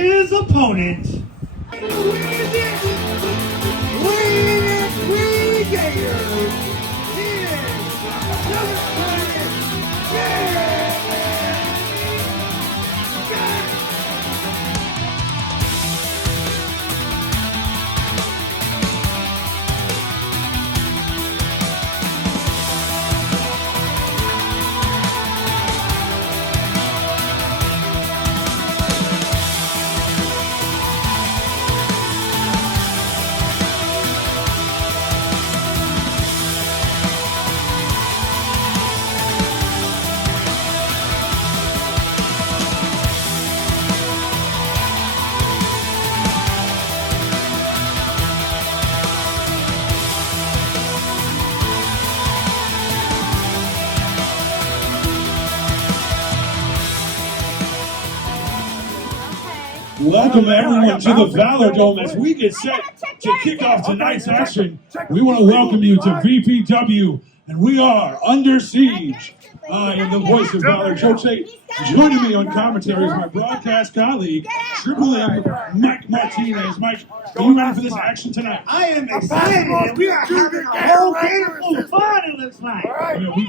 his opponent. Welcome everyone to the Valor Dome as we get set to kick off tonight's action. We want to welcome you to VPW, and we are Under Siege. I am the voice of Valor, Joe Tate. Joining me on commentary is my broadcast colleague, Triple M, Mike Martinez. Mike, are you ready for this action tonight? I am excited, and we are having a whole game full of fun, it looks like.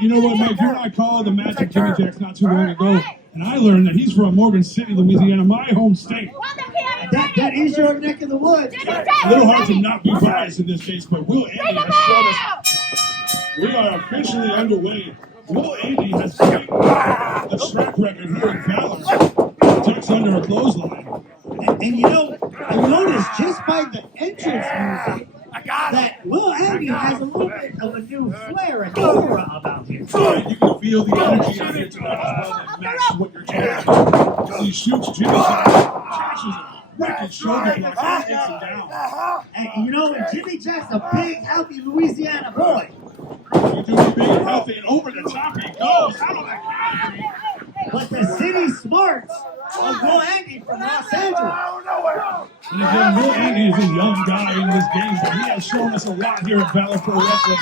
You know what, Mike? You and I called the match of Jimmy Jacks not too long ago, and I learned that he's from Morgan City, Louisiana, my home state. That is your neck of the woods. A little hard to not be biased in this case, but Will Andy has showed us we are officially underway. Will Andy has quite the track record here in Valor. Ducks under a clothesline. And you know, I noticed just by the entrance music that Will Andy has a little bit of a new flair and aura about him. Right, you can feel the energy out here tonight as well that matches what you're doing. He shoots Jimmy Jack, catches wicked shoulder block, and takes him down. And you know, Jimmy Jack's a big, healthy Louisiana boy. You do big and healthy, and over the top he goes. Out of that game. But the city smarts of Will Andy from Los Angeles. And again, Will Andy is a young guy in this game, but he has shown us a lot here at Valor Pro Wrestling.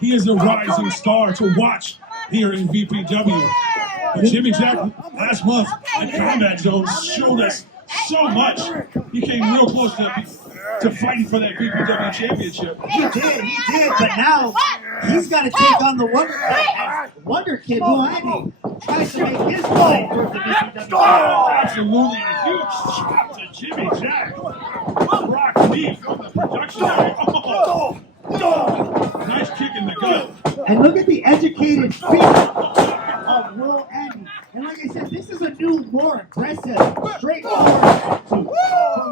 He is a rising star to watch here in VPW. But Jimmy Jack last month at Combat Zone showed us so much. He came real close to fighting for that VPW championship. He did, but now he's got to take on the Wonder Kid, Will Andy. Tries to make his way towards the VPW. Absolutely a huge shot to Jimmy Jack. Brock Lee from the production area. Nice kick in the gut. And look at the educated feet of Will Andy. And like I said, this is a new, more aggressive, straightforward attitude from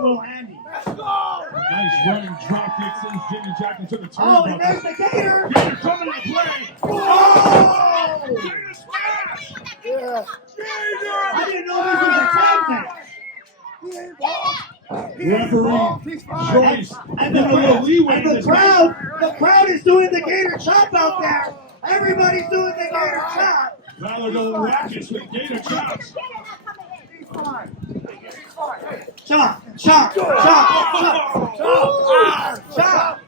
Will Andy. Nice running drop kick since Jimmy Jack took a turn. Oh, and there's the Gator. Gator coming into play. Oh! Gator smash. Yeah. I didn't know this was a tag match. Referee Joyce. And the crowd is doing the Gator chop out there. Everybody's doing the Gator chop. Valor Dome Rockets with Gator chops. Chop, chop, chop, chop, chop, chop.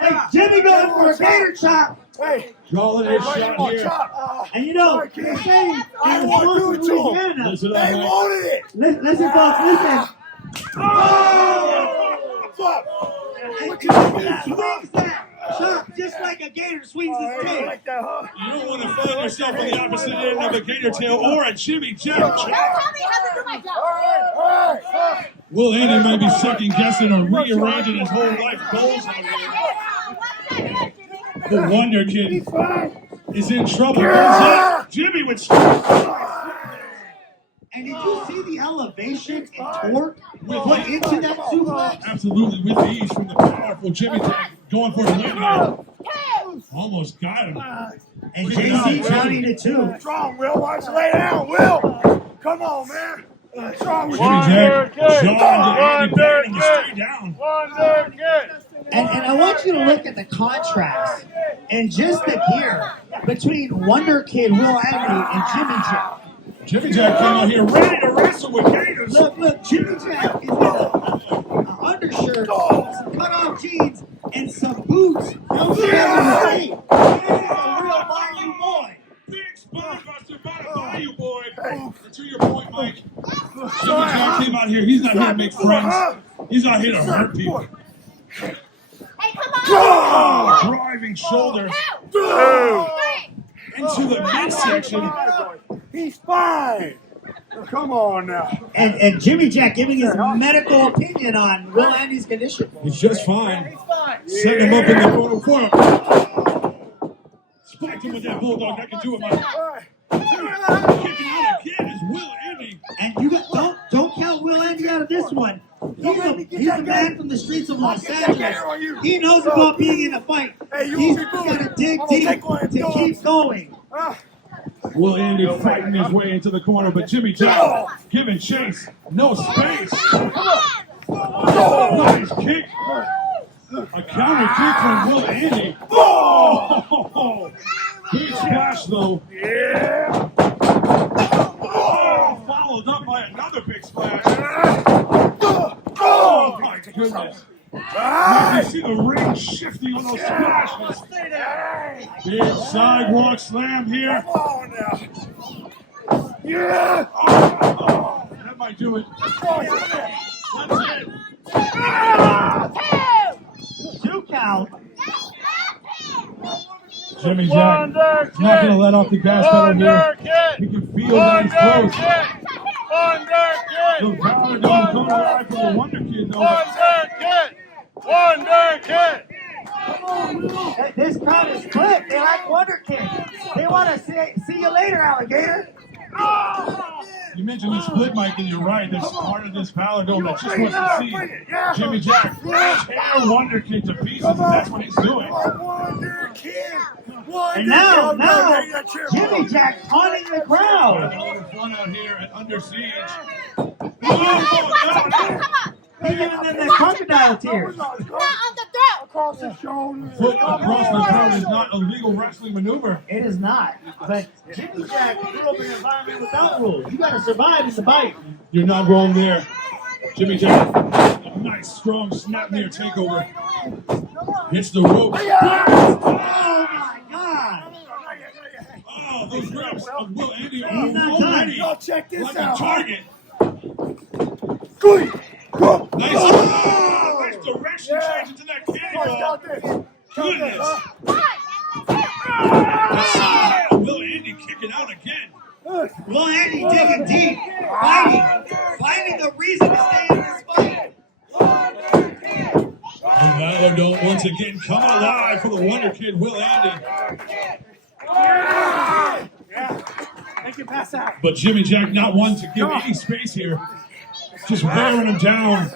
Hey, Jimmy going for a Gator chop. Hey, Calling his shot here. And you know, they're saying I want to do it to Louisiana. Listen up, They man. wanted it. Listen, folks, listen. Oh! Fuck. And he swings that chop just like a Gator swings his tail. Like that, huh? You don't want to find yourself on the opposite end of a Gator tail or a Jimmy Jack chop. Tell me how to do my job. All right. Will Andy might be second guessing or rearranging his whole life goals. The Wonder Kid is in trouble. Jimmy with. And did you see the elevation and torque put into that suplex? Absolutely, with ease from the powerful Jimmy Jack going for the win. Almost got him. And JC counting it too. Strong, Will. Why don't you lay down, Will? Come on, man. Strong with Jimmy Jack, John, Andy batting him straight down. And I want you to look at the contrast and just the gear between Wonder Kid, Will Andy, and Jimmy Jack. Jimmy Jack came out here ready to wrestle with Gators. Look, Jimmy Jack is in a undershirt, some cut-off jeans, and some boots. No shit on the feet. This is a real Bayou boy. Big spine buster by the Bayou boy. And to your point, Mike, Jimmy Jack came here. He's not here to make friends. He's not here to hurt people. Hey, come on. Oh, driving shoulder into the midsection. He's fine. Come on now. And Jimmy Jack giving his medical opinion on Will Andy's condition. He's just fine. Setting him up in the corner. Spiked him with that bulldog. That can do it, Mike. Kicking out again is Will Andy. And you don't count Will Andy out of this one. He's a man from the streets of Los Angeles. He knows about being in a fight. He's got to dig deep to keep going. Will Andy fighting his way into the corner, but Jimmy Jack giving chase. No space. Nice kick. A counter kick from Will Andy. Oh! Big splash though. Yeah. Oh, followed up by another big splash. Oh my goodness. You can see the ring shifting on those splashes. Big sidewalk slam here. Come on now. Yeah. Oh, that might do it. Two count. Jimmy Jack is not going to let off the gas pedal here. He can feel that he's close. The Valor Dome coming alive from the Wonder Kid though. This crowd is split. They like Wonder Kid. They want to see you later, alligator. You mentioned the split, Mike, and you're right. There's part of this Valor Dome that just wants to see Jimmy Jack tear Wonder Kid to pieces, and that's what he's doing. Wonder Kid. And now, Jimmy Jack taunting the crowd. Having fun out here at Under Siege. He's giving them the crocodile tears. Not on the throat. Across the shoulder. Foot across the throat is not a legal wrestling maneuver. It is not. But Jimmy Jack grew up in an environment without rules. You got to survive in the fight. You're not wrong there. Jimmy Jack, a nice, strong snap near takeover. Hits the ropes. Oh my God! Oh, those reps of Will Andy are He's not done. already Y'all check this like out. a target. Good. Nice direction change into that cannonball. Goodness. Will Andy kicking out again. Will Andy digging deep, finding a reason to stay in this fight. The Valor Dome once again coming alive for the Wonder Kid, Will Andy. Make it pass out. But Jimmy Jack not one to give any space here. Just wearing him down.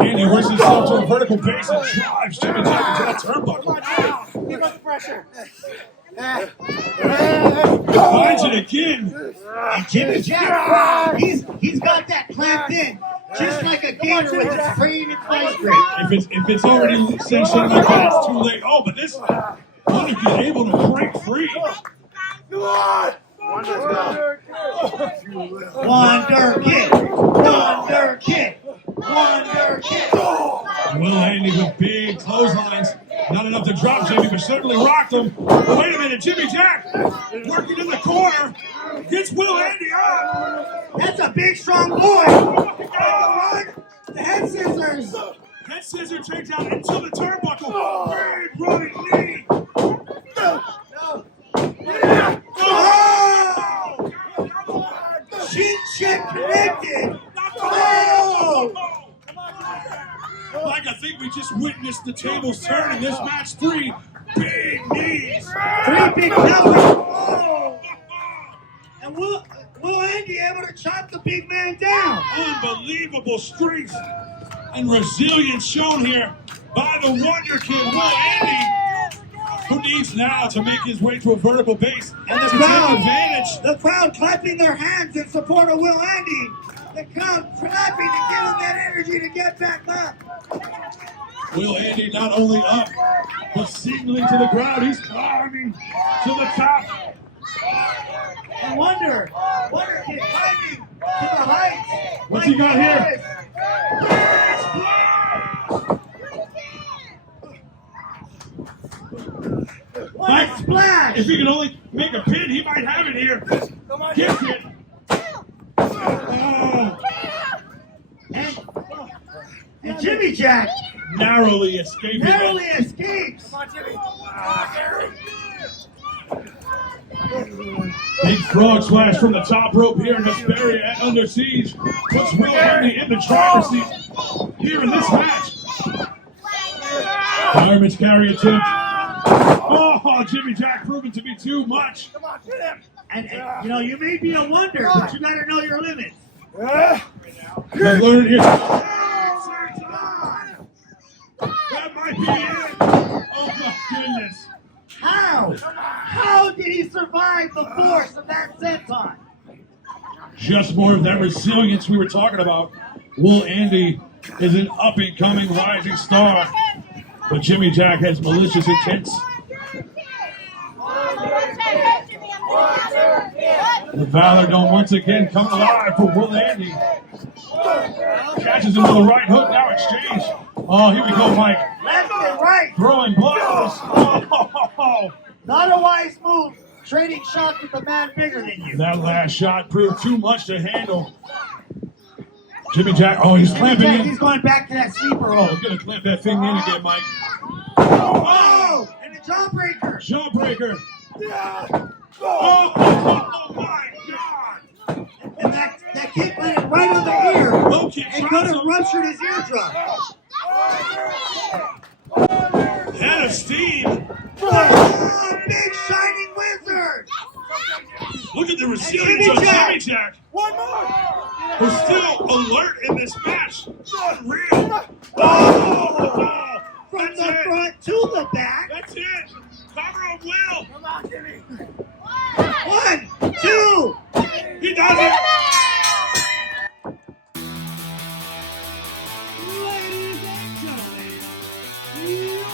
Andy works himself to a vertical base and drives Jimmy Jack into that turnbuckle. Give us pressure. Finds it again. And Jimmy Jack, he's got that clamped in, just like a gator with its free and ice cream. If it's already sanctioned like that, it's too late. Oh, but this Wonder Kid able to break free. Come on. Wonder Kid, Wonder Kid, Wonder Kid. Will Andy with big clotheslines. Not enough to drop Jimmy, but certainly rocked him. But wait a minute, Jimmy Jack working in the corner. Gets Will Andy up. That's a big, strong boy. The head scissors. Head scissor takes out into the turnbuckle. Big running knee. Oh! Cheat check connected. Oh! Like I think we just witnessed the tables turn in this match. 3 big knees. 3 big numbers. Oh! And Will Andy able to chop the big man down. Unbelievable strength and resilience shown here by the Wonder Kid, Will Andy, who needs now to make his way to a vertical base And the to crowd, take advantage. the crowd clapping their hands in support of Will Andy. The crowd clapping to give him that energy to get back up. Will Andy not only up, but signaling to the crowd. He's climbing to the top. And Wonder Kid climbing to the heights. What's he got here? What a splash! If he could only make a pin, he might have it here. Gets it. Oh, Jimmy Jack narrowly escaping it. narrowly escapes. Come on, Jimmy. Gary. Big frog splash from the top rope here. Nesperia under siege puts Will Henry in the driver's seat here in this match. Fireman's carry attempt. Oh, Jimmy Jack proven to be too much. Come on, get him. And you know, you may be a wonder, but you gotta know your limits. He's learned here. That might be it. Oh my goodness. How did he survive the force of that senton? Just more of that resilience we were talking about. Will Andy is an up-and-coming rising star, but Jimmy Jack has malicious intents. The Valor Dome once again coming alive for Will Andy. Catches him with a right hook, now exchange. Oh, here we go, Mike. Left and right. Throwing blows. Oh, Not a wise move. Trading shots with the man bigger than you. that last shot proved too much to handle. Jimmy Jack, oh, he's Jimmy clamping Jack, in. he's going back to that sleeper Oh, hole. he's going to clamp that thing in again, Mike. Oh, and the jawbreaker. Jawbreaker. Yeah. Oh, my God. And that kick landed right on the ear. Low kick And drops could have him. ruptured his eardrum. Head of steam. Oh, big shining wizard. Look at the resilience Jimmy of Jack. Jimmy Jack. One more. We're still alert in this match. Unreal. Oh, From that's the it. front to the back. That's it. Cover of Will. Come on, Jimmy. 1, 2. He does it. Ladies and gentlemen,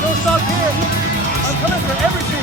Don't stop here. I'm coming for everything.